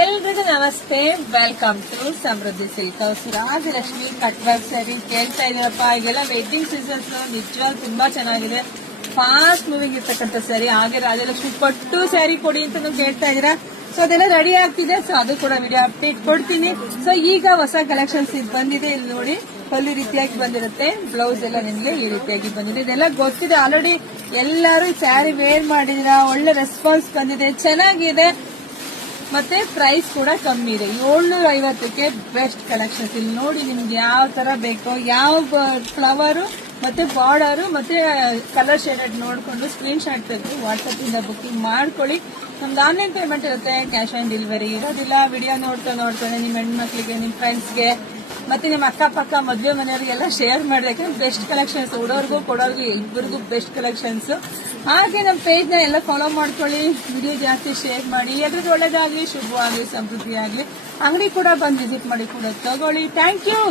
ಎಲ್ರಿಗೂ ನಮಸ್ತೆ, welcome to Samruddhi silk house. Rajalakshmi cut work saree ಕೇಳ್ತಾ ಇದೀರಪ್ಪ. ಈಗೆಲ್ಲ ವೆಡ್ಡಿಂಗ್ ಸೀಸನ್ಸ್ ನಿಜವಾಗ್ ತುಂಬಾ ಚೆನ್ನಾಗಿದೆ, ಫಾಸ್ಟ್ ಮೂವಿಂಗ್ ಇರ್ತಕ್ಕಂಥ ಸ್ಯಾರಿ. ಹಾಗೆ ರಾಜಲಕ್ಷ್ಮಿ ಪಟ್ಟು ಸ್ಯಾರಿ ಕೊಡಿ ಅಂತ ಕೇಳ್ತಾ ಇದೀರಾ. ಸೊ ಅದೆಲ್ಲ ರೆಡಿ ಆಗ್ತಿದೆ, ಸೊ ಅದು ಕೂಡ ವಿಡಿಯೋ ಅಪ್ಡೇಟ್ ಕೊಡ್ತೀನಿ. ಸೊ ಈಗ ಹೊಸ ಕಲೆಕ್ಷನ್ಸ್ ಬಂದಿದೆ, ಇಲ್ಲಿ ನೋಡಿ ಪಲ್ಲಿ ರೀತಿಯಾಗಿ ಬಂದಿರುತ್ತೆ, ಬ್ಲೌಸ್ ಎಲ್ಲ ನಿಮ್ಗೆ ಈ ರೀತಿಯಾಗಿ ಬಂದಿದೆ. ಇದೆಲ್ಲ ಗೊತ್ತಿದೆ ಆಲ್ರೆಡಿ, ಎಲ್ಲರೂ ಸ್ಯಾರಿ ವೇರ್ ಮಾಡಿದಿರಾ, ಒಳ್ಳೆ ರೆಸ್ಪಾನ್ಸ್ ಬಂದಿದೆ, ಚೆನ್ನಾಗಿದೆ. ಮತ್ತೆ ಪ್ರೈಸ್ ಕೂಡ ಕಮ್ಮಿ ಇದೆ, 750ಕ್ಕೆ ಬೆಸ್ಟ್ ಕಲೆಕ್ಷನ್ಸ್. ಇಲ್ಲಿ ನೋಡಿ ನಿಮ್ಗೆ ಯಾವ ತರ ಬೇಕೋ, ಯಾವ ಫ್ಲವರ್ ಮತ್ತೆ ಬಾರ್ಡರ್ ಮತ್ತೆ ಕಲರ್ ಶೇಡೆಡ್ ನೋಡ್ಕೊಂಡು ಸ್ಕ್ರೀನ್ ಶಾಟ್ ತೆಗೆದು ವಾಟ್ಸ್ಆಪ್ ಇಂದ ಬುಕಿಂಗ್ ಮಾಡ್ಕೊಳ್ಳಿ. ನಮ್ದು ಆನ್ಲೈನ್ ಪೇಮೆಂಟ್ ಇರುತ್ತೆ, ಕ್ಯಾಶ್ ಆನ್ ಡೆಲಿವರಿ ಇರೋದಿಲ್ಲ. ವಿಡಿಯೋ ನೋಡ್ಕೊಂಡು ನಿಮ್ಮ ಹೆಣ್ಮಕ್ಳಿಗೆ, ನಿಮ್ಮ ಫ್ರೆಂಡ್ಸ್ಗೆ ಮತ್ತೆ ನಿಮ್ಮ ಅಕ್ಕಪಕ್ಕ ಮದುವೆ ಮನೆಯವರಿಗೆಲ್ಲ ಶೇರ್ ಮಾಡಬೇಕು. ಬೆಸ್ಟ್ ಕಲೆಕ್ಷನ್ಸ್, ಉಡೋರ್ಗೂ ಕೊಡೋರ್ಗೂ ಇಬ್ಬರಿಗೂ ಬೆಸ್ಟ್ ಕಲೆಕ್ಷನ್ಸ್. ಹಾಗೆ ನಮ್ಮ ಪೇಜ್ ನ ಎಲ್ಲ ಫಾಲೋ ಮಾಡ್ಕೊಳ್ಳಿ, ವಿಡಿಯೋ ಜಾಸ್ತಿ ಶೇರ್ ಮಾಡಿ. ಎಲ್ರಿಗೂ ಒಳ್ಳೇದಾಗ್ಲಿ, ಶುಭವಾಗ್ಲಿ, ಸಮೃದ್ಧಿ ಆಗ್ಲಿ. ಅಂಗಡಿ ಕೂಡ ಬಂದು ವಿಸಿಟ್ ಮಾಡಿ ಕೂಡ ತಗೊಳ್ಳಿ. Thank you.